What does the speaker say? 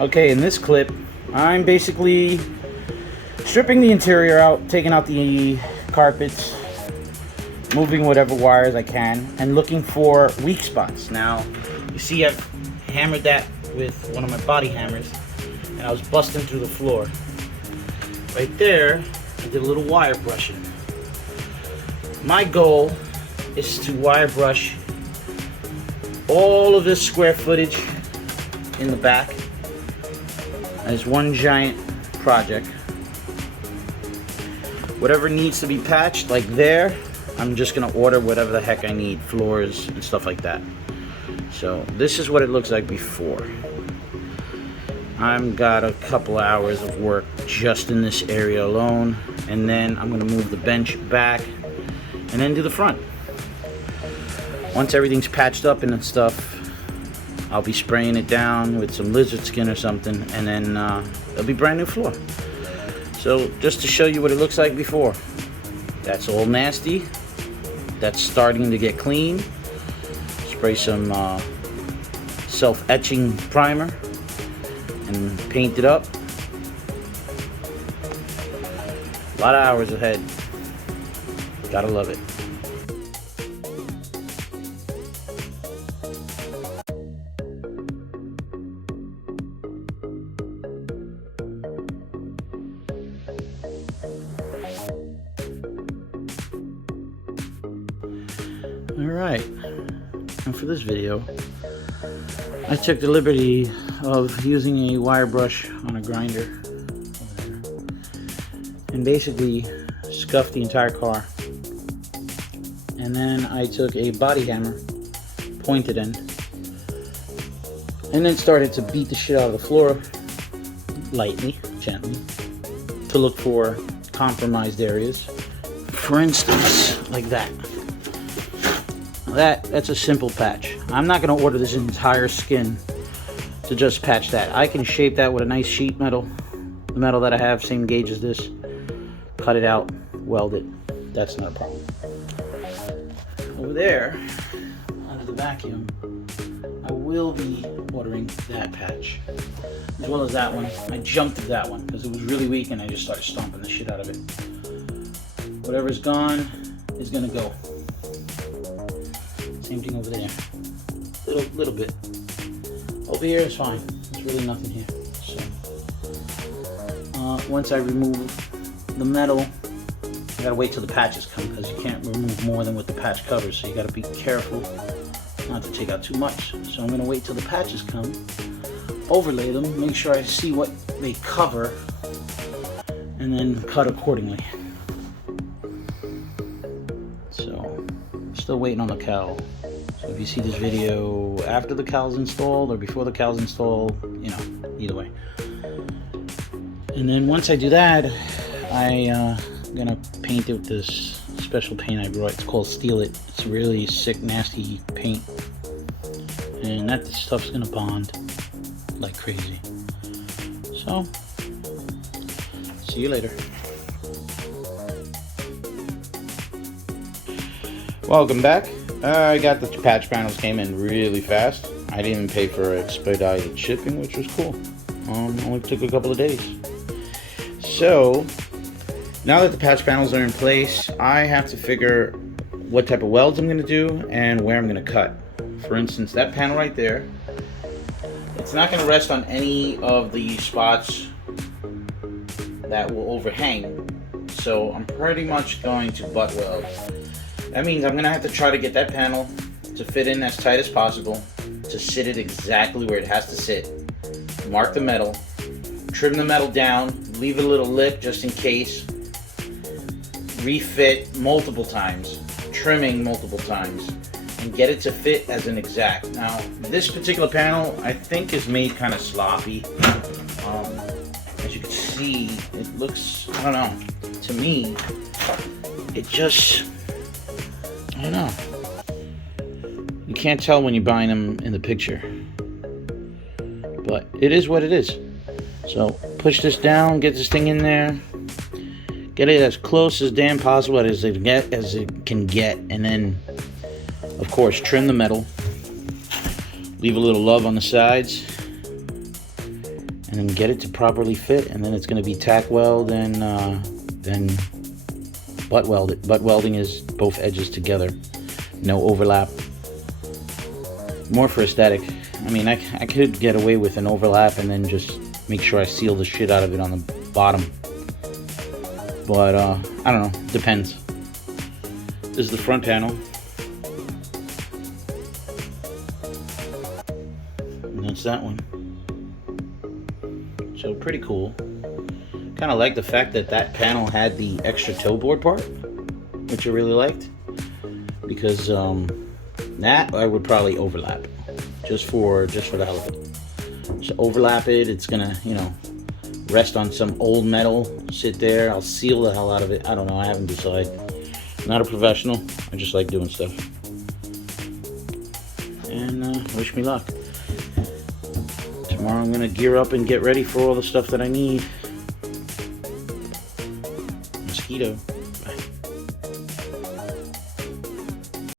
Okay, in this clip, I'm basically stripping the interior out, taking out the carpets, moving whatever wires I can, and looking for weak spots. Now, you see I've hammered that with one of my body hammers, and I was busting through the floor. Right there, I did a little wire brushing. My goal is to wire brush all of this square footage in the back as one giant project. Whatever needs to be patched, like there, I'm just gonna order whatever the heck I need, floors and stuff like that. So this is what it looks like before. I've got a couple hours of work just in this area alone, and then I'm gonna move the bench back and then do the front. Once everything's patched up and stuff, I'll be spraying it down with some lizard skin or something, and then it'll be brand new floor. So just to show you what it looks like before. That's all nasty. That's starting to get clean. Spray some self-etching primer and paint it up. A lot of hours ahead. Gotta love it. Alright, and for this video, I took the liberty of using a wire brush on a grinder and basically scuffed the entire car. And then I took a body hammer, pointed end, and then started to beat the shit out of the floor lightly, gently, to look for compromised areas. For instance, like that. That's a simple patch. I'm not going to order this entire skin to just patch that. I can shape that with a nice sheet metal, the metal that I have, same gauge as this, cut it out, weld it. That's not a problem. Over there, under the vacuum, I will be ordering that patch, as well as that one. I jumped to that one because it was really weak and I just started stomping the shit out of it. Whatever's gone is going to go. Same thing over there. Little bit. Over here is fine. There's really nothing here. So once I remove the metal, I gotta wait till the patches come because you can't remove more than what the patch covers. So you gotta be careful not to take out too much. So I'm gonna wait till the patches come, overlay them, make sure I see what they cover, and then cut accordingly. So still waiting on the cowl. So if you see this video after the cowl's installed or before the cowl's installed, you know, either way. And then once I do that, I'm gonna paint it with this special paint I brought. It's called Steel It. It's really sick, nasty paint, and that stuff's gonna bond like crazy. So, see you later. Welcome back. I got the patch panels, came in really fast. I didn't even pay for expedited shipping, which was cool. Only took a couple of days. So now that the patch panels are in place, I have to figure what type of welds I'm going to do and where I'm going to cut. For instance, that panel right there, it's not going to rest on any of the spots that will overhang. So I'm pretty much going to butt weld. That means I'm going to have to try to get that panel to fit in as tight as possible, to sit it exactly where it has to sit, mark the metal, trim the metal down, leave a little lip just in case, refit multiple times, trimming multiple times, and get it to fit as an exact. Now, this particular panel I think is made kind of sloppy. As you can see, it looks, I don't know, to me, it just, I don't know. You can't tell when you're buying them in the picture. But it is what it is. So push this down, get this thing in there, get it as close as damn possible as it can get, and then of course trim the metal, leave a little love on the sides, and then get it to properly fit, and then it's going to be tack weld and then butt weld it. Butt welding is both edges together, no overlap. More for aesthetic. I mean, I could get away with an overlap and then just make sure I seal the shit out of it on the bottom, but I don't know, depends. This is the front panel, and that's that one. So pretty cool. Kind of like the fact that that panel had the extra toe board part, which I really liked, because that I would probably overlap just for the hell of it. So overlap it. It's gonna, you know, rest on some old metal, sit there. I'll seal the hell out of it. I don't know. I haven't decided. I'm not a professional. I just like doing stuff. And wish me luck. Tomorrow I'm gonna gear up and get ready for all the stuff that I need. Mosquito.